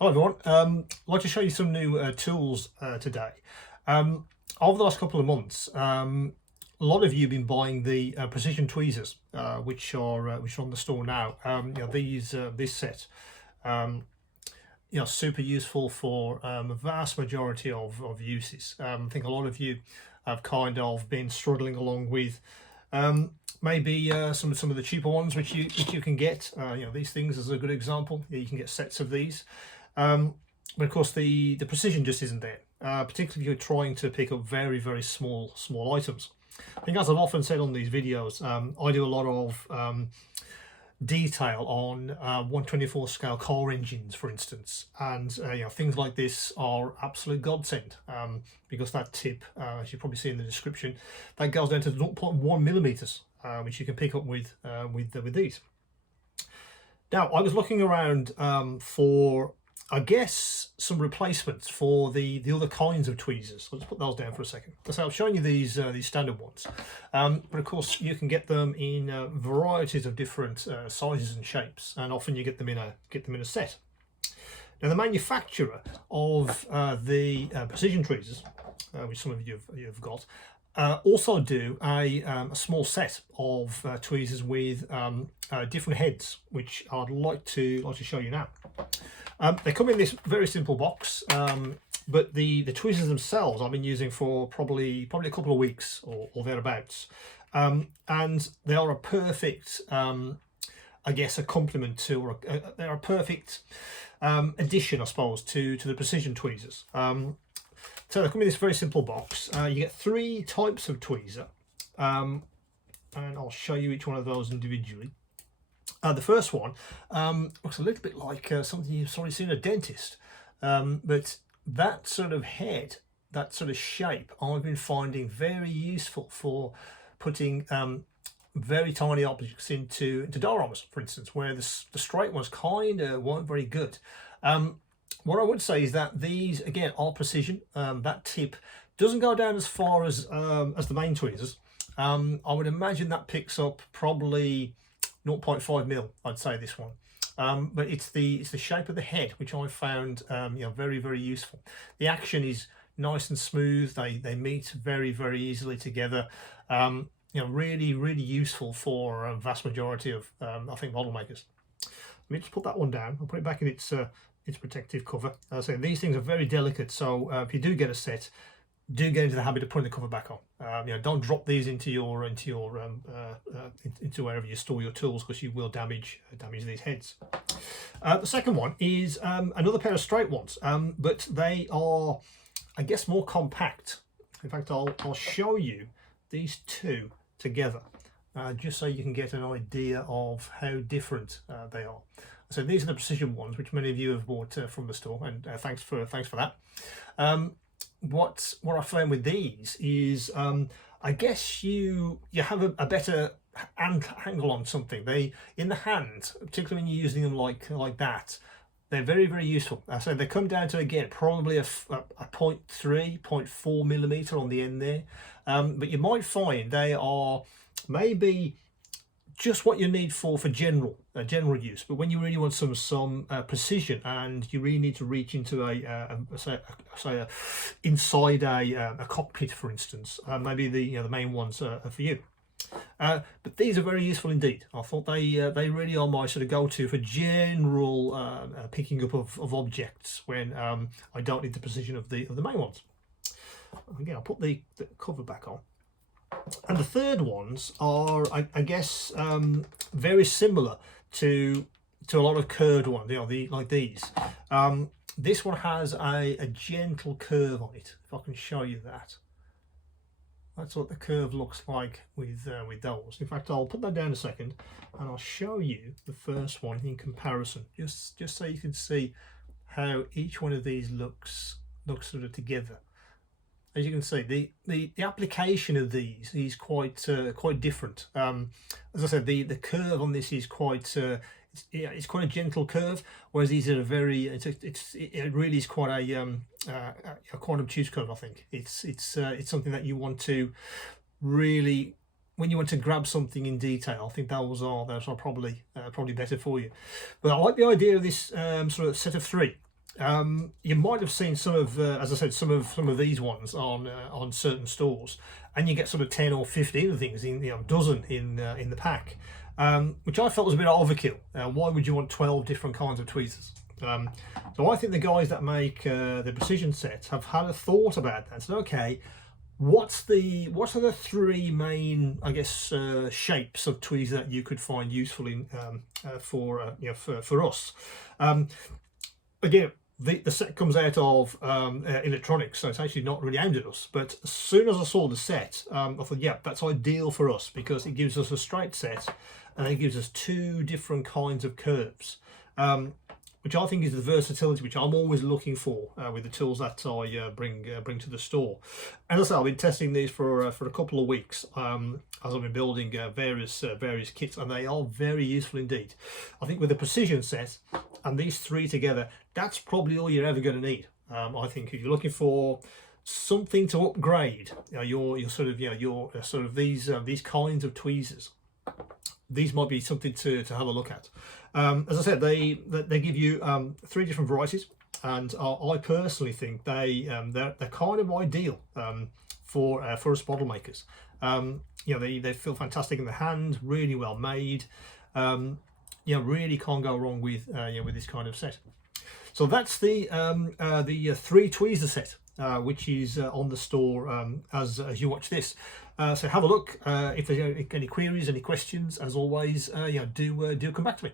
Hello everyone, I'd like to show you some new tools today. Over the last couple of months, a lot of you have been buying the precision tweezers, which are on the store now. This set, super useful for a vast majority of uses. I think a lot of you have kind of been struggling along with maybe some of the cheaper ones which you can get. These things is a good example. You can get sets of these. But of course the precision just isn't there, particularly if you're trying to pick up very small items. I think, as I've often said on these videos, I do a lot of detail on 1/24 scale car engines, for instance, and things like this are absolute godsend, because that tip, as you probably see in the description, that goes down to 0.1 millimeters, which you can pick up with these. Now, I was looking around for, I guess, some replacements for the other kinds of tweezers. Let's put those down for a second. So I've shown you these standard ones, but of course you can get them in varieties of different sizes and shapes, and often you get them in a set. Now, the manufacturer of the precision tweezers, which some of you have got, also do a small set of tweezers with different heads, which I'd like to show you now. They come in this very simple box, but the tweezers themselves I've been using for probably a couple of weeks or thereabouts, and they are a perfect, I guess, a complement to, or they're a perfect addition, I suppose, to the precision tweezers. So they come in this very simple box. You get 3 types of tweezer, and I'll show you each one of those individually. The first one looks a little bit like something you've already seen a dentist, but that sort of head, that sort of shape, I've been finding very useful for putting very tiny objects into dioramas, for instance, where the straight ones kind of weren't very good. What I would say is that these, again, are precision. That tip doesn't go down as far as the main tweezers. I would imagine that picks up probably 0.5 mil, I'd say, this one. But it's the shape of the head which I found very useful. The action is nice and smooth. They meet very easily together. Really useful for a vast majority of I think model makers. Let me just put that one down. I'll put it back in its protective cover. As I say, these things are very delicate, so if you do get a set, do get into the habit of putting the cover back on. Don't drop these into wherever you store your tools, because you will damage these heads. The second one is another pair of straight ones, but they are, I guess, more compact. In fact, I'll show you these two together, just so you can get an idea of how different they are. So these are the precision ones, which many of you have bought from the store, and thanks for that. What I found with these is, I guess you have a better angle on something. They, in the hand, particularly when you're using them like that, they're very useful. So they come down to, again, probably a 0.3, 0.4 millimeter on the end there, but you might find they are maybe just what you need for general use. But when you really want some precision, and you really need to reach into inside a cockpit, for instance, maybe the main ones are for you. But these are very useful indeed. I thought they really are my sort of go-to for general picking up of objects when I don't need the precision of the main ones. Again, I'll put the cover back on. And the third ones are, I guess, very similar to a lot of curved ones, like these. This one has a gentle curve on it, if I can show you that. That's what the curve looks like with those. In fact, I'll put that down a second, and I'll show you the first one in comparison, just so you can see how each one of these looks sort of together. As you can see, the application of these is quite different. As I said, the curve on this is quite it's quite a gentle curve, whereas these are it really is quite a quite obtuse curve. I think it's something that you want to really, when you want to grab something in detail. I think those are probably better for you. But I like the idea of this sort of set of 3. You might have seen some of, as I said, some of these ones on certain stores, and you get sort of 10 or 15 of things in, dozen in the pack, which I felt was a bit overkill. Why would you want 12 different kinds of tweezers? So I think the guys that make the precision sets have had a thought about that and said, okay, what are the three main, I guess, shapes of tweezer that you could find useful in for us? Again, the set comes out of electronics, so it's actually not really aimed at us. But as soon as I saw the set, I thought, yeah, that's ideal for us because it gives us a straight set and it gives us two different kinds of curves, which I think is the versatility which I'm always looking for with the tools that I bring to the store. And as I say, I've been testing these for a couple of weeks as I've been building various kits, and they are very useful indeed. I think with the precision set and these three together, that's probably all you're ever going to need. I think if you're looking for something to upgrade your sort of these kinds of tweezers, these might be something to have a look at. As I said, they give you three different varieties, and I personally think they're kind of ideal for us model makers. They feel fantastic in the hand, really well made. Really can't go wrong with this kind of set. So that's the three tweezer set, which is on the store as you watch this. So have a look. If there's any queries, any questions, as always, do come back to me.